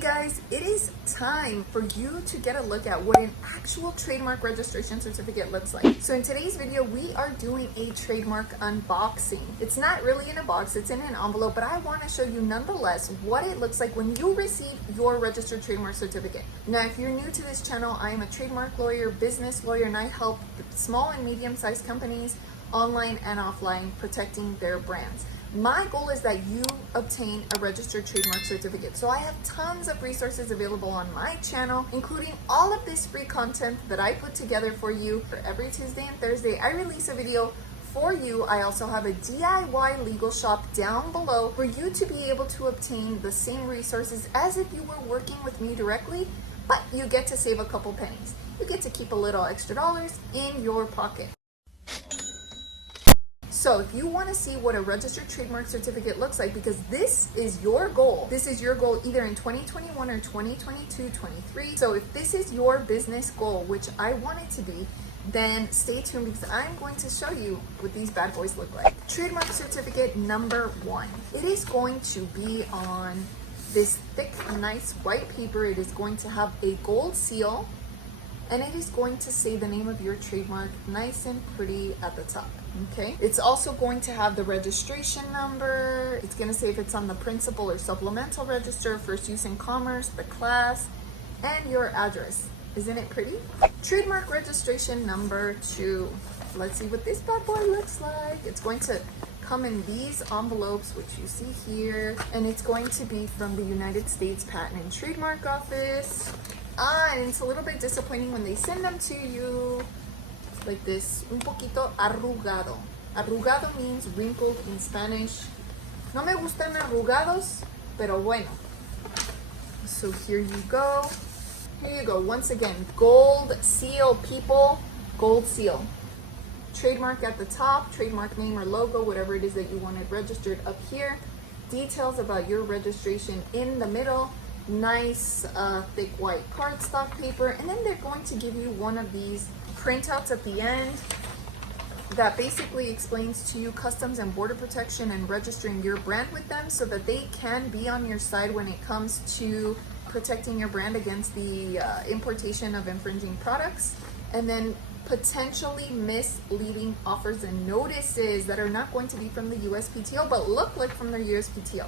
guys, it is time for you to get a look at what an actual trademark registration certificate looks like. So in today's video, we are doing a trademark unboxing. It's not really in a box, it's in an envelope, but I want to show you nonetheless what it looks like when you receive your registered trademark certificate. Now, if you're new to this channel, I am a trademark lawyer, business lawyer, and I help small and medium-sized companies online and offline protecting their brands. My goal is that you obtain a registered trademark certificate. So I have tons of resources available on my channel, including all of this free content that I put together for you. For every Tuesday and Thursday, I release a video for you. I also have a DIY legal shop down below for you to be able to obtain the same resources as if you were working with me directly, but you get to save a couple pennies. You get to keep a little extra dollars in your pocket. So if you want to see what a registered trademark certificate looks like, because this is your goal either in 2021 or 2022, 23. So if this is your business goal, which I want it to be, then stay tuned because I'm going to show you what these bad boys look like. Trademark certificate number 1. It is going to be on this thick, nice white paper. It is going to have a gold seal, and it is going to say the name of your trademark nice and pretty at the top. Okay, it's also going to have the registration number. It's going to say if it's on the principal or supplemental register, first use in commerce, the class, and your address. Isn't it pretty? Trademark registration number 2. Let's see what this bad boy looks like. It's going to come in these envelopes, which you see here, and it's going to be from the United States Patent and Trademark Office. And it's a little bit disappointing when they send them to you like this, un poquito arrugado. Arrugado means wrinkled in Spanish. No me gustan arrugados, pero bueno. So here you go. Here you go. Once again, gold seal, people. Gold seal. Trademark at the top, trademark name or logo, whatever it is that you wanted registered up here. Details about your registration in the middle. Nice thick white cardstock paper, and then they're going to give you one of these printouts at the end that basically explains to you customs and border protection and registering your brand with them so that they can be on your side when it comes to protecting your brand against the importation of infringing products, and then potentially misleading offers and notices that are not going to be from the USPTO but look like from the USPTO.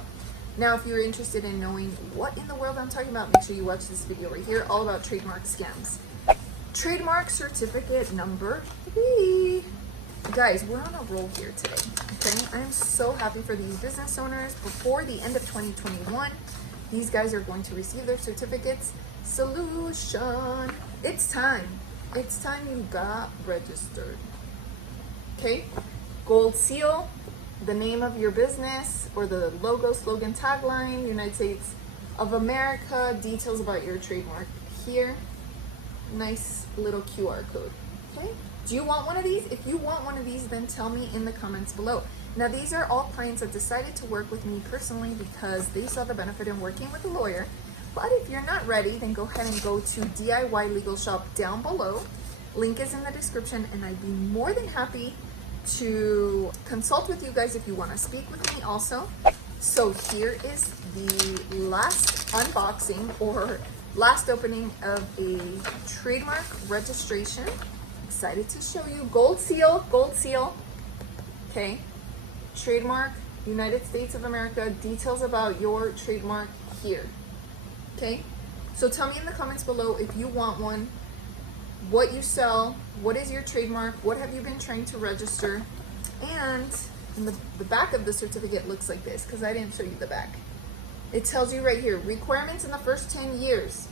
Now, if you're interested in knowing what in the world I'm talking about, make sure you watch this video right here, all about trademark scams. Trademark certificate number 3. Guys, we're on a roll here today, okay? I'm so happy for these business owners. Before the end of 2021, these guys are going to receive their certificates. Solution. It's time. It's time you got registered. Okay? Gold seal, the name of your business or the logo, slogan, tagline, United States of America, details about your trademark here. Nice little QR code. Okay, do you want one of these? If you want one of these, then tell me in the comments below. Now, these are all clients that decided to work with me personally because they saw the benefit in working with a lawyer. But if you're not ready, then go ahead and go to DIY Legal Shop down below. Link is in the description, and I'd be more than happy to consult with you guys if you want to speak with me also. So here is the last unboxing or last opening of a trademark registration. Excited to show you. Gold seal, gold seal. Okay. Trademark, United States of America, details about your trademark here. Okay. So tell me in the comments below if you want one, what you sell, what is your trademark, what have you been trying to register, and the back of the certificate looks like this because I didn't show you the back. It tells you right here, requirements in the first 10 years,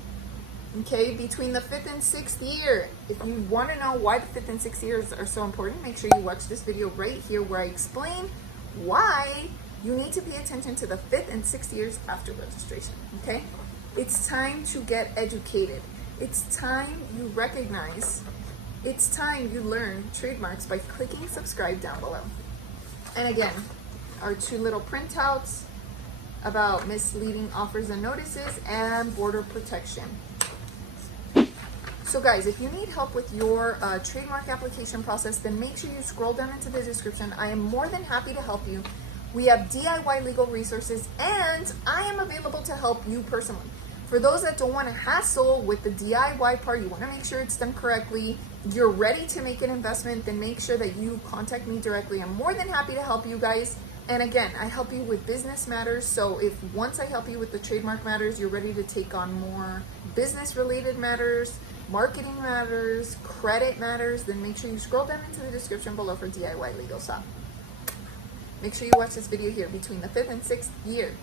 okay, between the 5th and 6th year. If you want to know why the 5th and 6th years are so important, make sure you watch this video right here where I explain why you need to pay attention to the 5th and 6th years after registration, okay? It's time to get educated. It's time you recognize, it's time you learn trademarks by clicking subscribe down below. And again, our 2 little printouts about misleading offers and notices and border protection. So guys, if you need help with your trademark application process, then make sure you scroll down into the description. I am more than happy to help you. We have DIY legal resources, and I am available to help you personally. For those that don't want to hassle with the DIY part, you want to make sure it's done correctly, you're ready to make an investment, then make sure that you contact me directly. I'm more than happy to help you guys. And again, I help you with business matters. So if once I help you with the trademark matters, you're ready to take on more business related matters, marketing matters, credit matters, then make sure you scroll down into the description below for DIY legal stuff. Make sure you watch this video here between the 5th and 6th year.